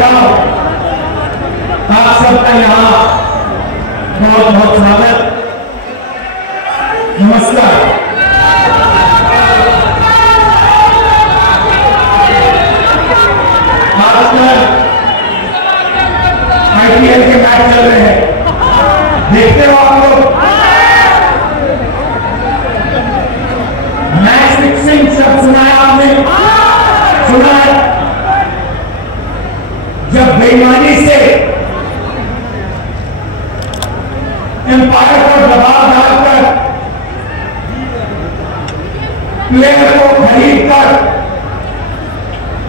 करता हूं। आप सबका यहां बहुत बहुत स्वागत, नमस्कार। आजकल आईपीएल के मैच चल रहे हैं, देखते हो आप लोग? मैच फिक्सिंग शब्द सुना है आपने? सुना है? जब बेईमानी से एम्पायर पर दबाव डालकर प्लेयर को खरीदकर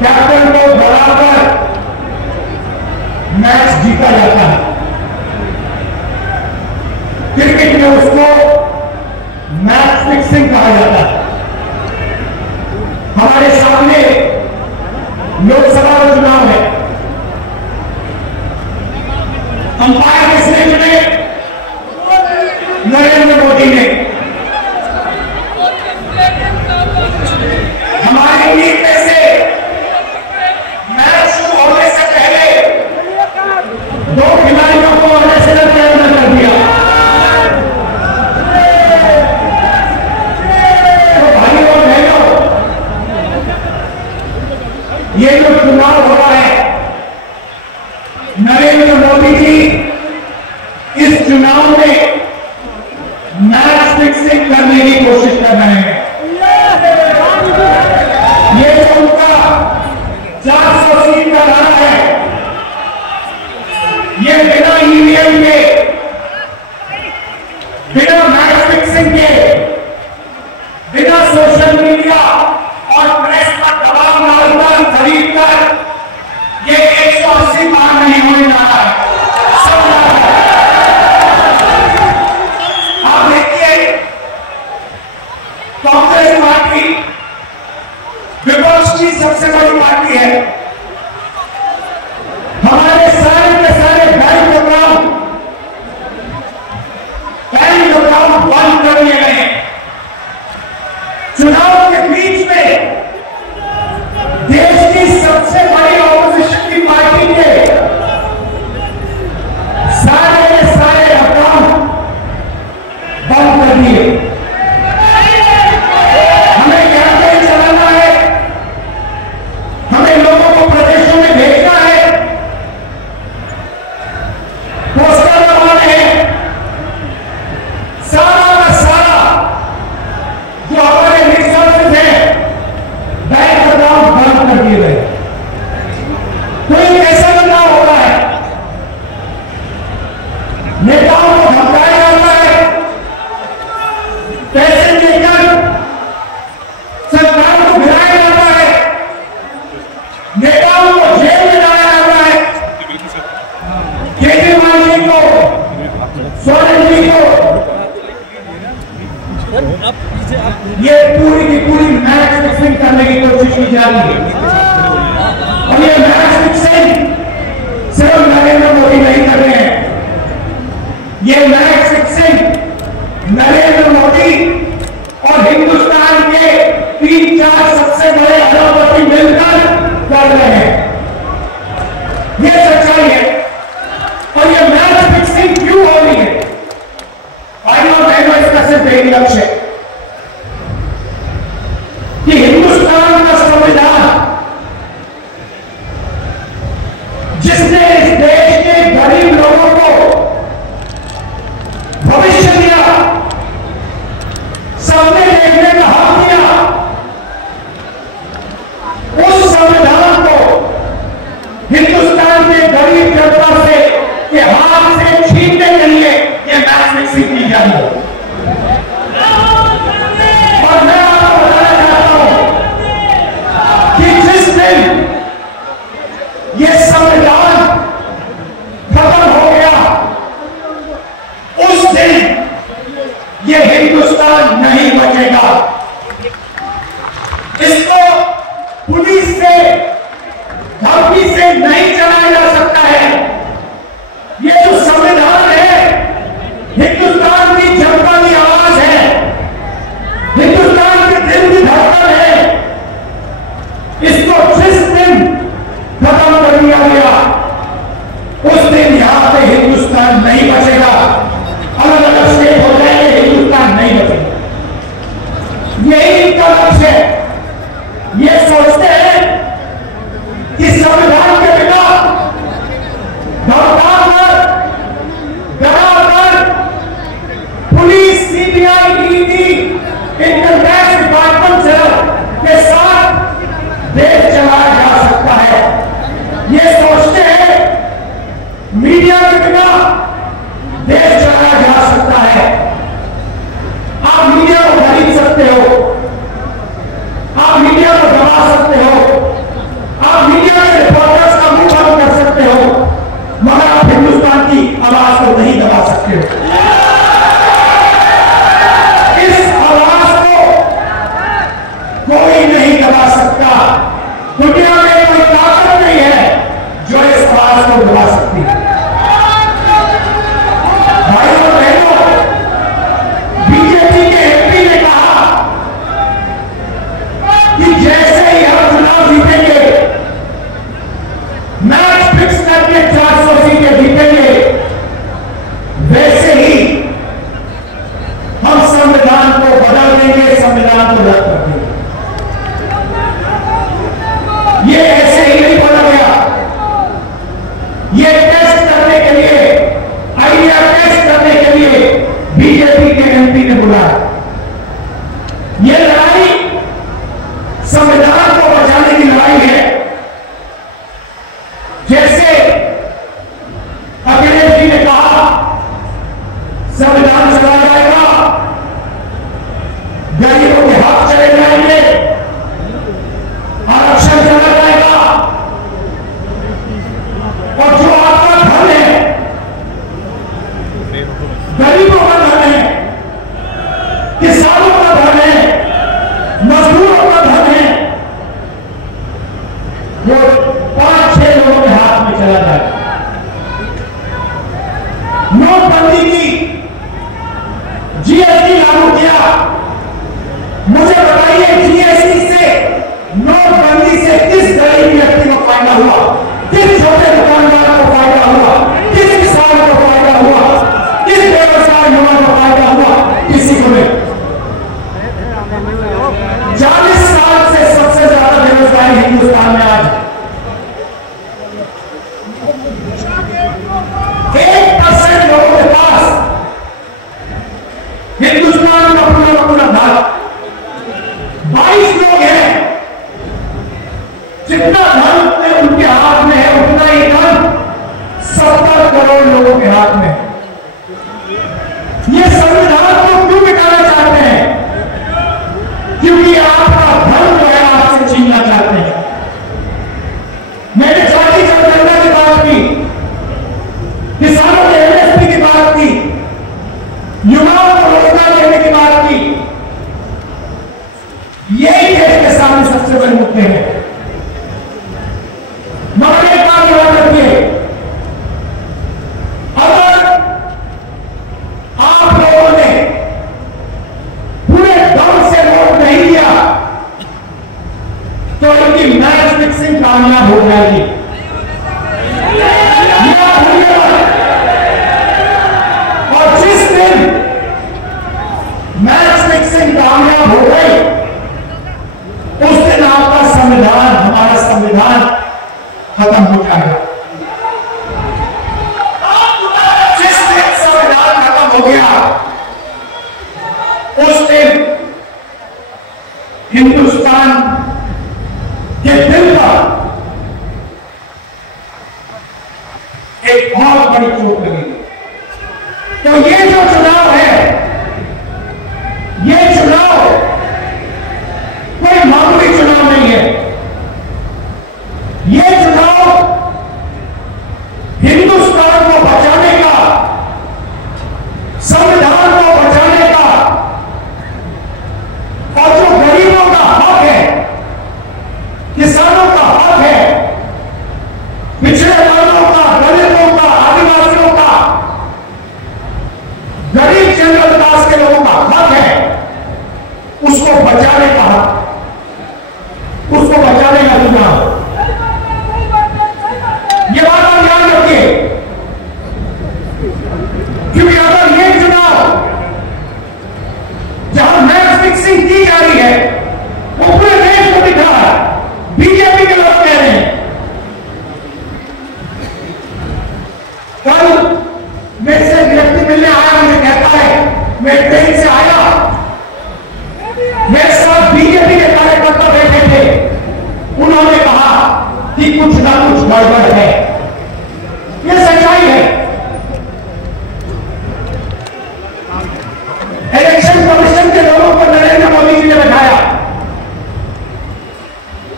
कैप्टन को बढ़ाकर मैच जीता जाता है। क्रिकेट में उसको मैच फिक्सिंग कहा जाता है। हमारे सामने लोकसभा का चुनाव है। अंपायर किसने चुने? नरेंद्र मोदी ने। हमारी टीम में से मैच शुरू होने से पहले 2 खिलाड़ियों को नेशनल प्लेयर कर दिया। तो भाई और बहनों, ये जो चुनाव हो रहा है, नरेंद्र मोदी जी इस चुनाव में मैच फिक्सिंग करने की कोशिश कर रहे हैं। ये जो उनका 400 सीट का नारा है, ये बिना ईवीएम के, बिना मैच फिक्सिंग के, बिना सोशल मीडिया और प्रेस पर दबाव डालकर खरीदकर ये 180 पार नहीं होने जा रहा है। आप देखिए, कांग्रेस पार्टी विपक्ष की सबसे बड़ी पार्टी है। हमारे सारे के सारे बैंक अकाउंट बंद कर दिए गए। चुनाव के बीच में देश की सबसे बड़ी ऑपोजिशन की पार्टी के सारे अकाउंट बंद कर दिए। हमें कैंपेन चलाना है, हमें लोगों को प्रदेशों में भेजना है, पोस्टर लगाने हैं। सारा का सारा जो हमारे रिसोर्सेज हैं, बैंक अकाउंट बंद कर दिए गए। तो ये कैसा बदलाव होता है? नेताओं को धमकाया जाता है, पैसे देकर सरकार को गिराया जाता है, नेताओं को जेल में डाला जाता है। केजरीवाल जी को, सोरेन जी को, ये पूरी की पूरी मैच फिक्सिंग करने की कोशिश की जा रही है। और ये मैच फिक्सिंग सिर्फ नरेंद्र मोदी नहीं कर रहे हैं, ये मैच फिक्सिंग नरेंद्र मोदी और हिंदुस्तान के 3-4 सबसे बड़े अरबपति मिलकर कर रहे हैं। ये सच्चाई है। और ये मैच फिक्सिंग क्यों हो रही है? भाइयों और बहनों, इसका सिर्फ एक लक्ष्य है कि हिंदुस्तान का संविधान, जिसने इस देश के गरीब लोगों को भविष्य दिया, सपने देखने का हक दिया, उस संविधान को हिंदुस्तान के गरीब जनता से के हाथ से छीनने के लिए यह मैच फिक्सिंग की जा रही है। और मैं आपको बताना चाहता हूं कि जिस दिन यह संविधान खत्म हो गया, उस दिन यह हिंदुस्तान नहीं बचेगा। इसको पुलिस से, धमकी से नहीं चलाया जा सकता है। ये जो संविधान है, हिंदुस्तान की जनता के 400 सीटें जीतेंगे, वैसे ही हम संविधान को बदल देंगे, संविधान को रद्द कर देंगे। ये ऐसे ही नहीं बदल गया, ये टेस्ट करने के लिए, आइडिया टेस्ट करने के लिए बीजेपी के एमपी ने बुलाया। ये लड़ाई संविधान को बचाने की लड़ाई है। जैसे अखिलेश जी ने कहा संविधान चला जाएगा, गरीबों के हक चले जाएंगे, आरक्षण चला जाएगा, और जो आपका धन है, गरीबों का धन है, किसानों का धन है, मजदूरों का धन है, वो 5-6 लोगों के हाथ में चला जाएगा। नोटबंदी की, जीएसटी लागू किया। मुझे बताइए जीएसटी से, नोटबंदी से किस गरीब व्यक्ति को फायदा हुआ, किस छोटे दुकानदार को फायदा हुआ, किस किसान को फायदा हुआ, किस व्यवसाय युवा को फायदा हुआ? किसी को नहीं। 40 साल से सबसे ज्यादा बेरोजगारी हिंदुस्तान में आज 1% लोगों के पास हिंदुस्तान का पूरा धन 22 लोग हैं। जितना धन उनके हाथ में है उतना ही धन 70 करोड़ लोगों के हाथ में है। ये संविधान को क्यों मिटाना चाहते हैं? क्योंकि आपका धन जो है आपसे छीनना चाहते हैं। मैंने जाति जनगणना की बात की, किसानों के एमएसपी की बात की, युवाओं को रोजगार देने की बात की। यही देश के सामने सबसे बड़े मुद्दे हैं। मगर एक बात याद रखिए, अगर आप लोगों ने पूरे दम से वोट नहीं दिया तो इनकी मैच फिक्सिंग कामयाब हो जाएगी। और जिस दिन मैच फिक्सिंग कामयाब हो गई उस दिन आपका संविधान, हमारा संविधान खत्म हो जाएगा। जिस दिन संविधान खत्म हो गया उस दिन हिंदुस्तान के दिल पर एक बहुत बड़ी चोट लगेगी। तो ये जो चुनाव है, ये चुनाव कोई मामूली चुनाव नहीं है। ये चुनाव हिंदुस्तान को बचाने का, संविधान को बचाने का, और जो गरीबों का हक है, किसानों का हक है, पिछड़े वर्गों का, दलितों का, आदिवासियों का, गरीब जनरल क्लास के लोगों का हक है, उसको बचाने का हक, उसको बचाने का चुनाव। ये बात आप याद रखिए, क्योंकि अगर ये चुनाव जहां मैच फिक्सिंग की जा रही है वो पूरे देश को दिख रहा है, बीजेपी के लोग कह रहे हैं। कल मेरे से व्यक्ति मिलने आया, मुझे कहता है मैं ट्रेन से आया, मेरे साथ बीजेपी के कार्यकर्ता बैठे थे, उन्होंने कहा कि कुछ ना कुछ गड़बड़ है। ये सच्चाई है। इलेक्शन कमीशन के लोगों को नरेंद्र मोदी जी ने बैठाया,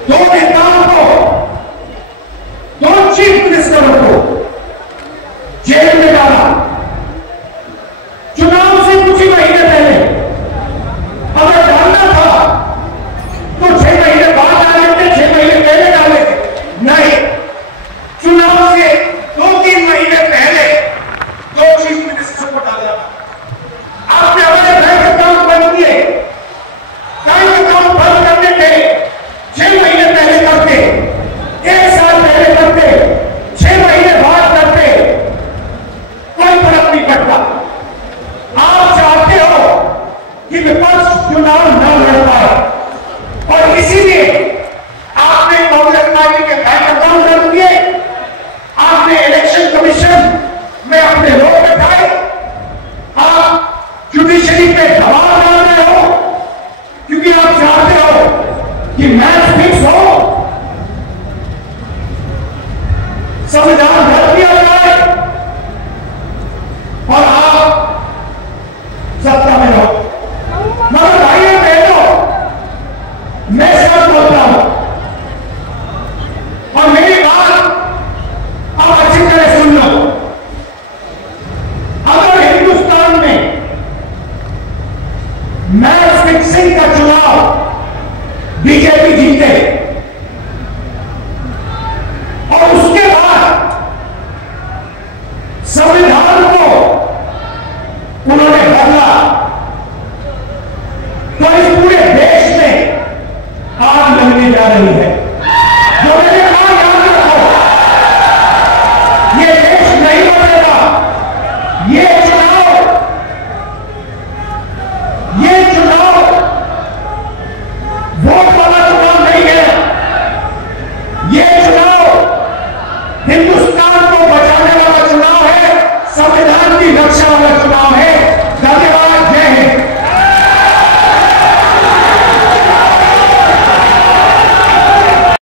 2 नेताओं को, 2 चीफ मिनिस्टरों को जेल में डाला। चुनाव से कुछ ही महीने पहले अगर डालना था तो 6 महीने बाद डाले थे, 6 महीने पहले डाले थे। नहीं, चुनाव से 2-3 महीने पहले 2 चीफ मिनिस्टर को डाला। आपने अपने बैंक अकाउंट बंद किए, बैंक अकाउंट बंद करने के 6 महीने पहले करते, 1 साल पहले करते, 6 महीने बाद संविधान रद्द किया जाए और आप सत्ता में रहो। मगर भाइयों बहनों, मैं सच बोलता हूं और मेरी बात अब अच्छी तरह सुन लो। अगर हिंदुस्तान में मैच फिक्सिंग का चुनाव बीजेपी जीते और उसके बाद संविधान को उन्होंने बदला, तो इस पूरे देश में आग लगने जा रही है। जो मैंने कहा याद रखो, ये देश नहीं बदलेगा। ये चुनाव वोट वाला चुनाव नहीं है। ये चुनाव हिंदुस्तान को बचाने वाला चुनाव है, संविधान की रक्षा वाला चुनाव है।